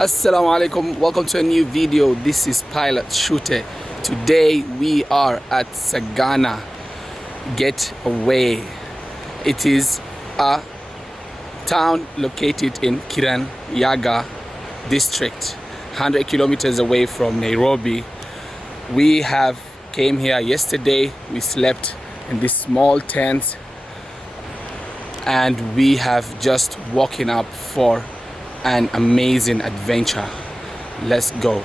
Assalamu alaikum, welcome to a new video. This is PilotShuute. Today we are at Sagana Getaway. It is a town located in Kirinyaga district, 100 kilometers away from Nairobi. We have came here yesterday. We slept in this small tent and we have just woken up for an amazing adventure. Let's go.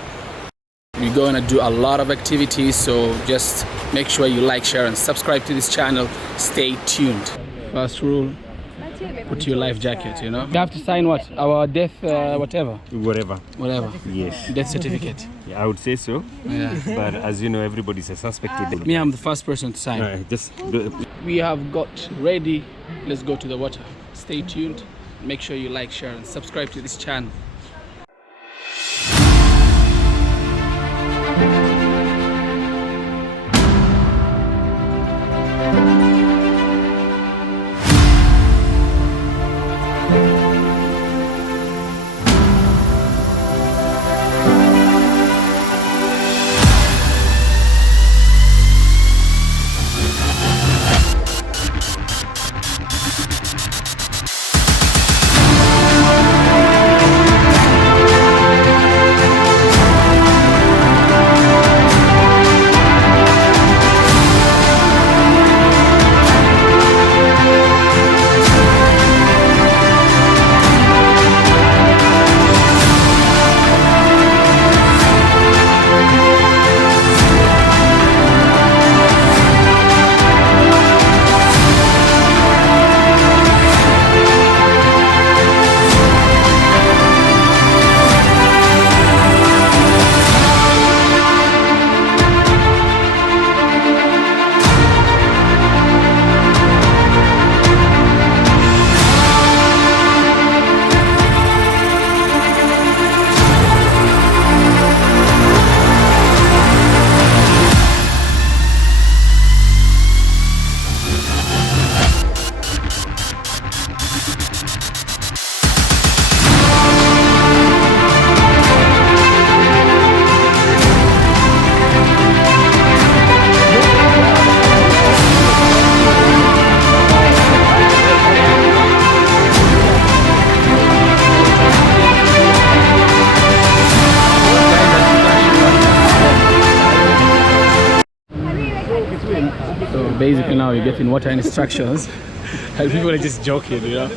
We're gonna do a lot of activities, so just make sure you like, share and subscribe to this channel. Stay tuned. First rule, put your life jacket, you know. You have to sign what? Our death whatever? Whatever. Yes. Death certificate. Yeah, I would say so. Yeah. But as you know, everybody's a suspect today. Me, I'm the first person to sign. We have got ready. Let's go to the water. Stay tuned. Make sure you like, share and subscribe to this channel. So basically now you're getting water instructions and people are just joking, you know.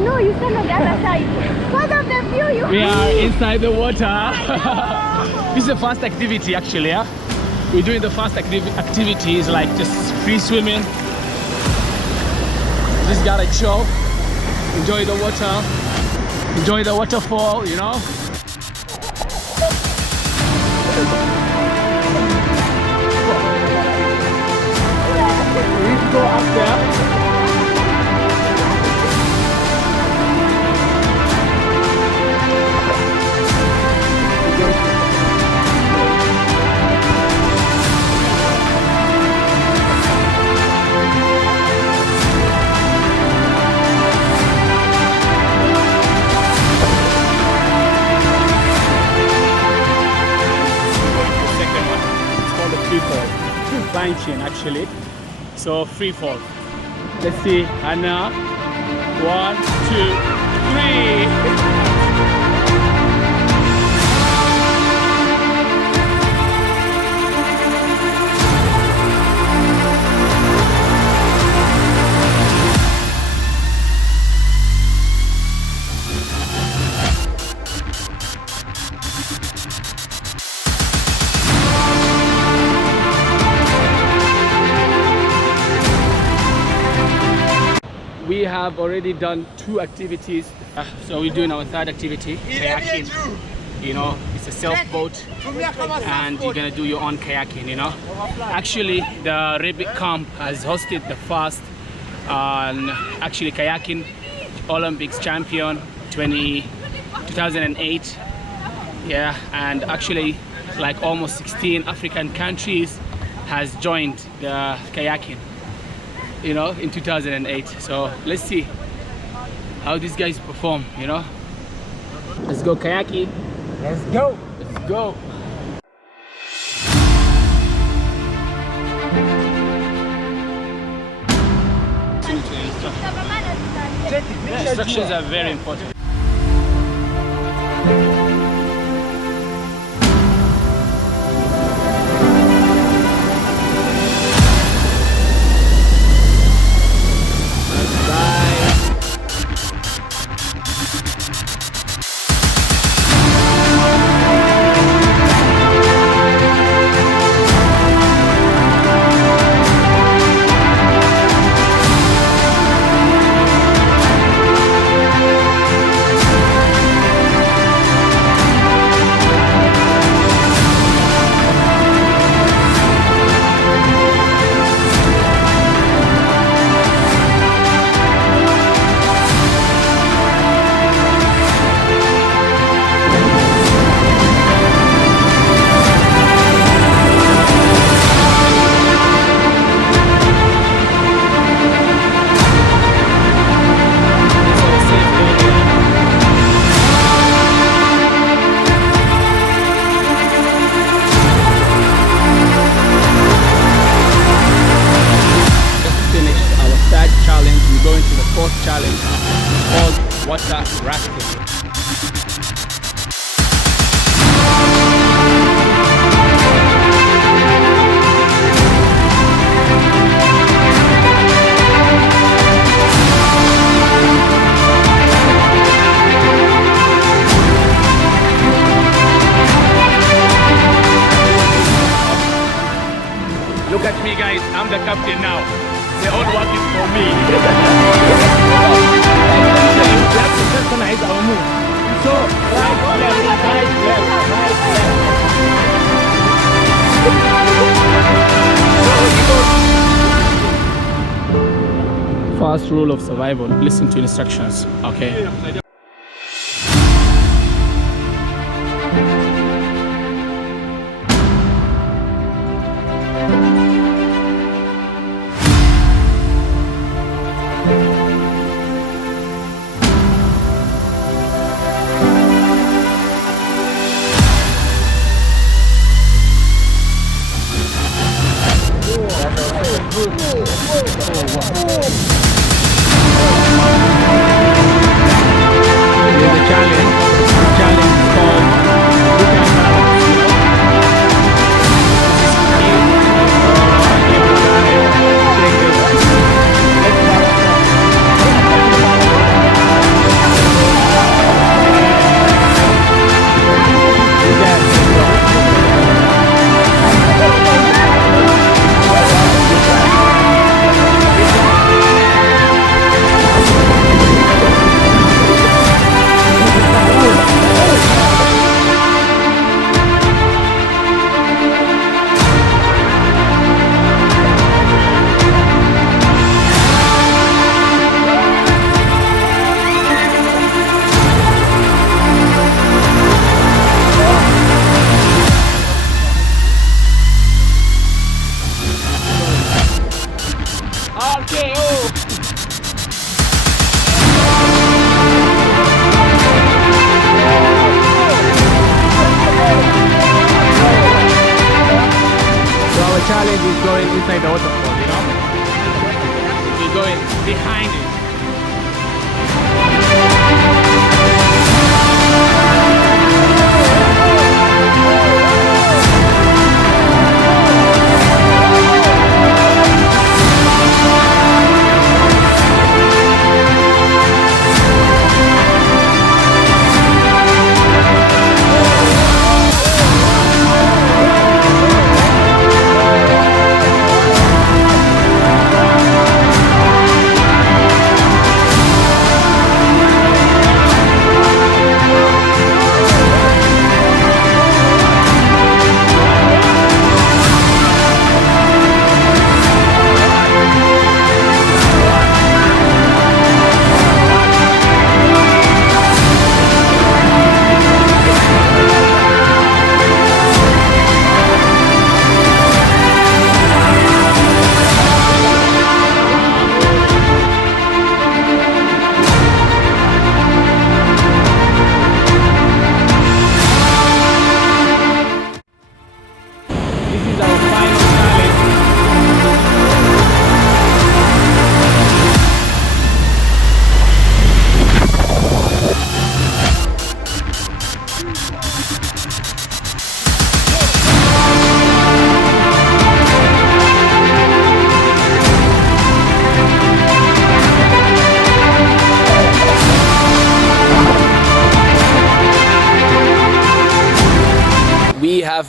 No, you stand on the other side. Because of the view, We are inside the water. This is the first activity actually, yeah? We're doing the first activities like just free swimming. Just gotta chill, enjoy the water, enjoy the waterfall, you know. We need to go up there. Banking actually, so free fall. Let's see, and now 1, 2, 3. We have already done 2 activities, so we're doing our third activity, kayaking. You know, it's a self-boat and you're gonna do your own kayaking, you know. Actually, the Arabic camp has hosted the first actually kayaking Olympics champion 2008. Yeah, and actually like almost 16 African countries has joined the kayaking, you know, in 2008. So let's see how these guys perform, you know. Let's go kayaking. Let's go. Let's go. Instructions are very important. Challenge called water rafting. Look at me, guys, I'm the captain now. They're all working for me. Synchronize our move. So, right, left, right, left, right, left. First rule of survival, listen to instructions, okay? Challenge is going inside the waterfall, you know? We're going behind it.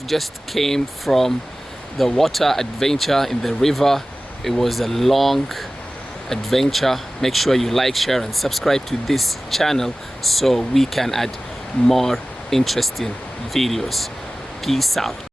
just came from the water adventure in the river. It was a long adventure. Make sure you like, share and subscribe to this channel so we can add more interesting videos. Peace out.